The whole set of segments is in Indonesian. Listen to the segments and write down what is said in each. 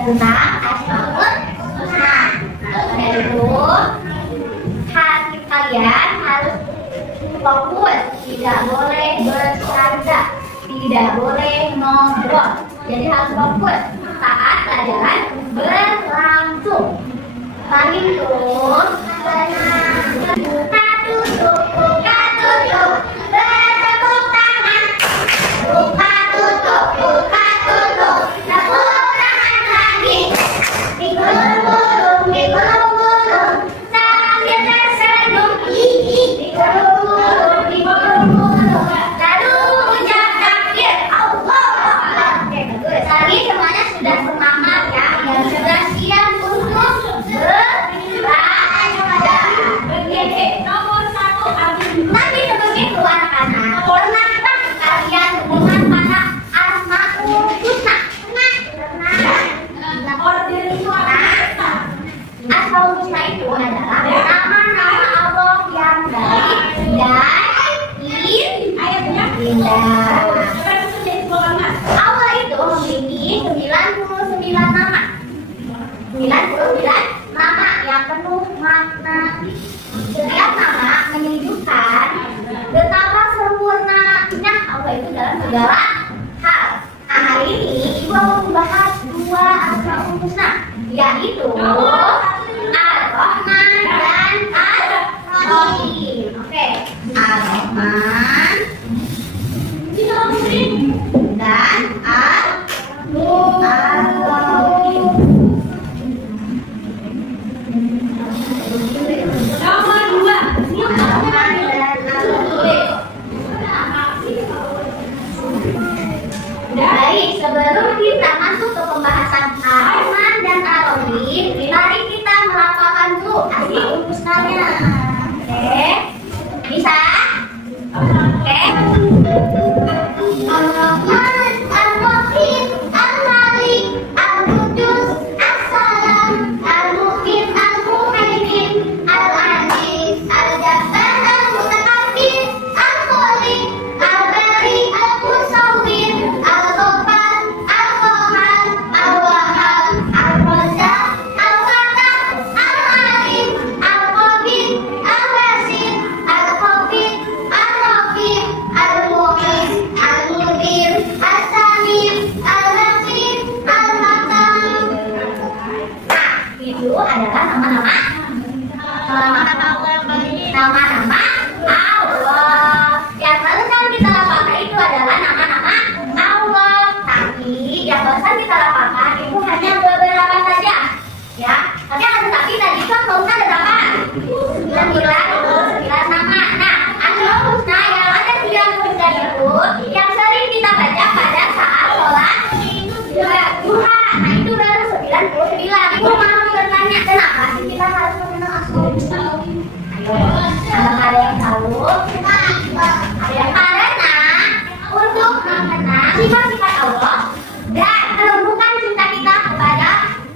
tentang Asmaul Husna. Oleh itu, hati kalian harus fokus, tidak boleh bercanda, tidak boleh ngobrol. Jadi harus fokus saat pelajaran berlangsung. Pagi itu, buka tutup, bertepuk tangan. Buka tutup, tepuk tangan lagi. Digulung-gulung, sambil tersenyum. Digulung-gulung, lalu ucap takbir. Allah. Oke, bagus. Tadi semuanya sudah semangat ya, yang sudah siap untuk belajar. Begini, nomor 1 tapi sebagai anak-anak, pernahkah kalian dengar kata Asmaul Husna? Order itu apa? Asmaul Husna itu adalah nama-nama Allah yang baik dan indah. Allah itu memiliki 99 nama. 99 nama yang penuh makna. Setiap nama menunjukkan betapa sempurnanya Allah itu dalam segala hal. Nah, hari ini Ibu mau membahas 2 Asmaul Husna, yaitu Ar-Rahman dan Ar-Rahim. Oke, Ar-Rahman dan Ar-Rahim. Nomor 2, Ar-Rahman dan Ar-Rahim. Baik, sebelum kita masuk ke pembahasan Ar-Rahman dan Ar-Rahim, mari kita melafalkan dulu Asmaul Husna-nya. Oke, bisa? Oke. Ar-Rahman, Ar-Rahim, Al-Malik, Al-Qudus, As-Salam, Al-Mu'min, Al-Muhaimin, Al-Aziz, Al-Jabbar, Al-Mutakabbir, Al-Khaliq, Al-Bari, Al-Musawwir, Al-Ghaffar, Al-Qahhar, Al-Wahhab, Al-Razzaq, Al-Fatah, Al-Alim, Al-Qabid, Al-Basit, Al-Khafid, Al-Rafi', Al-Mu'izz, Al-Mudir, Al-Samir, Al-Basir, Al-Hakim. Nah, itu adalah nama-nama Allah. Yang barusan kita lapangkan itu adalah nama-nama Allah. Tapi yang barusan kita lapangkan itu hanya beberapa saja, ya. Tapi akan tetapi tadi kan totalnya ada berapa? 99 nama. Nah, Asmaul Husna yang ada 99 itu yang sering kita baca pada saat sholat duha. Nah, itu baru 99. Ibu mau bertanya, kenapa sih kita harus mengenal Asmaul Husna? Ayo, kalau ada yang tahu, karena untuk mengenal sifat-sifat Allah dan menumbuhkan cinta kita kepada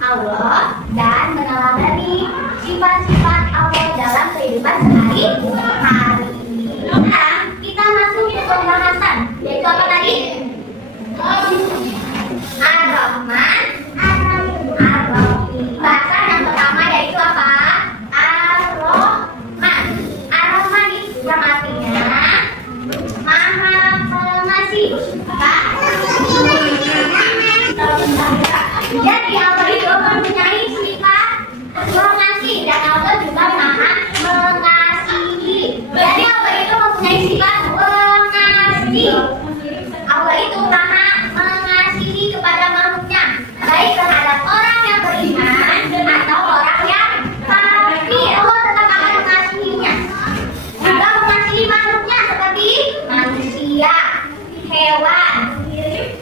Allah dan meneladani sifat-sifat Allah dalam kehidupan sehari-hari. Nah, kita masuk ke pembahasan, yaitu apa tadi? Ar-Rahman, Ar-Rahim. Bahasa yang pertama yaitu apa? Ar-Rahman. Ar-Rahman itu yang artinya Maha Pengasih. Jadi Allah itu mempunyai sifat mengasih dan Allah juga Maha Mengasihi. Jadi Allah itu mempunyai sifat mengasih. Allah itu Maha Mengasihi kepada makhluknya, baik terhadap orang yang beriman atau orang yang kafir. Allah tetap akan mengasihinya. Juga mengasihi makhluknya seperti manusia, hewan,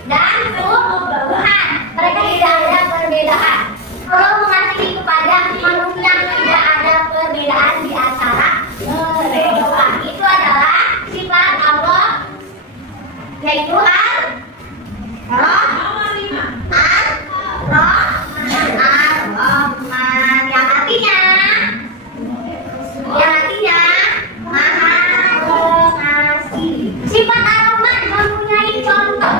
dan tumbuhan. Mereka tidak ada perbedaan. Kalau mengasihi kepada manusia tidak ada perbedaan di antara mereka. Itu adalah sifat Allah, yaitu Ar-Rahman, yang artinya Maha Pengasih. Sifat Ar-Rahman mempunyai contoh.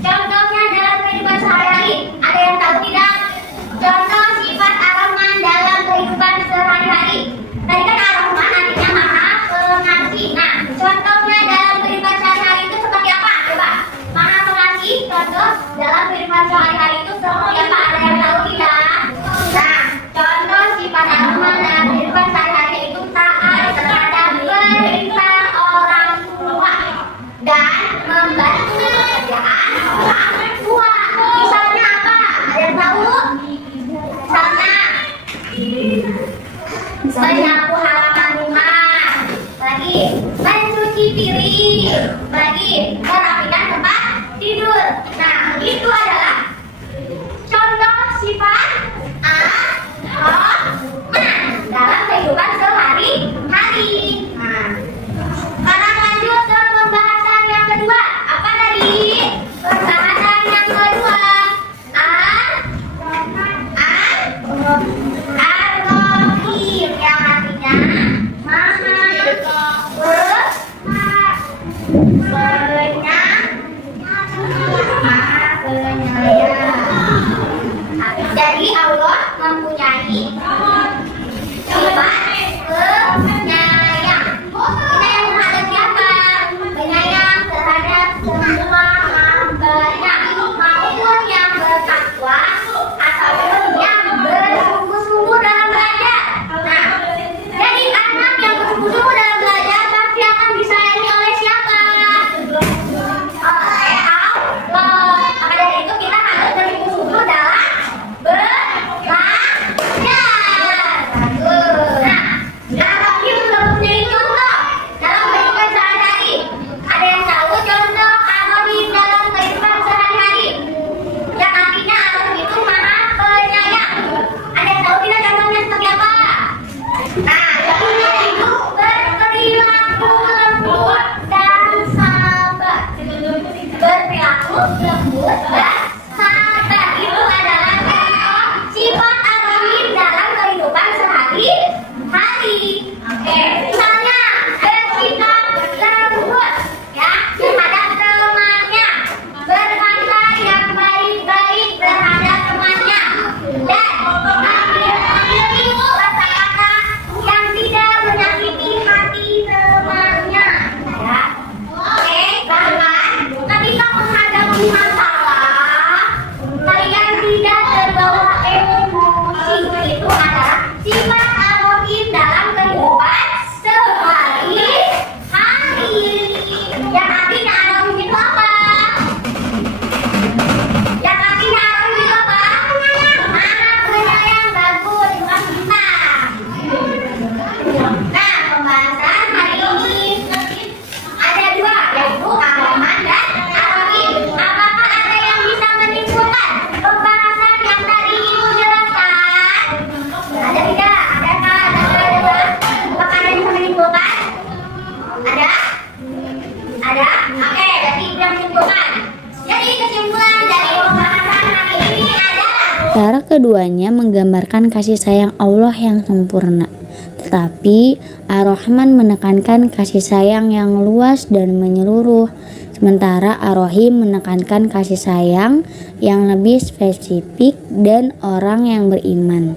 Contohnya dalam kehidupan sehari-hari. Ada yang tahu tidak? Cara keduanya menggambarkan kasih sayang Allah yang sempurna. Tetapi Ar-Rahman menekankan kasih sayang yang luas dan menyeluruh. Sementara Ar-Rahim menekankan kasih sayang yang lebih spesifik dan orang yang beriman.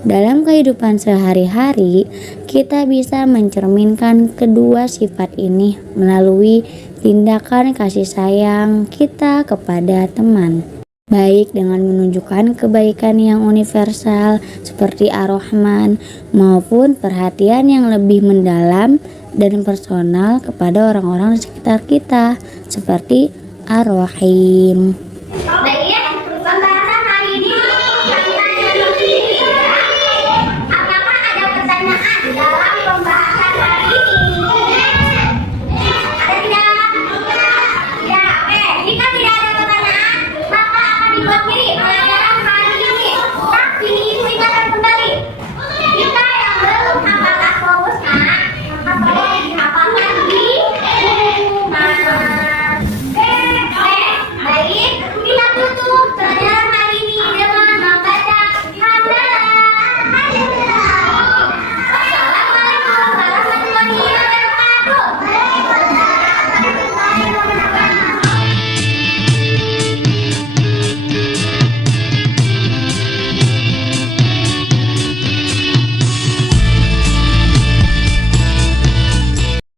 Dalam kehidupan sehari-hari, kita bisa mencerminkan kedua sifat ini melalui tindakan kasih sayang kita kepada teman, baik dengan menunjukkan kebaikan yang universal seperti Ar-Rahman maupun perhatian yang lebih mendalam dan personal kepada orang-orang di sekitar kita seperti Ar-Rahim. Baik, pembahasan hari ini tentang manusia. Apakah ada pertanyaan dalam pembahasan hari ini? Ada tidak? Tidak. Oke, jika tidak ada pertanyaan, maka akan dibuat kiri.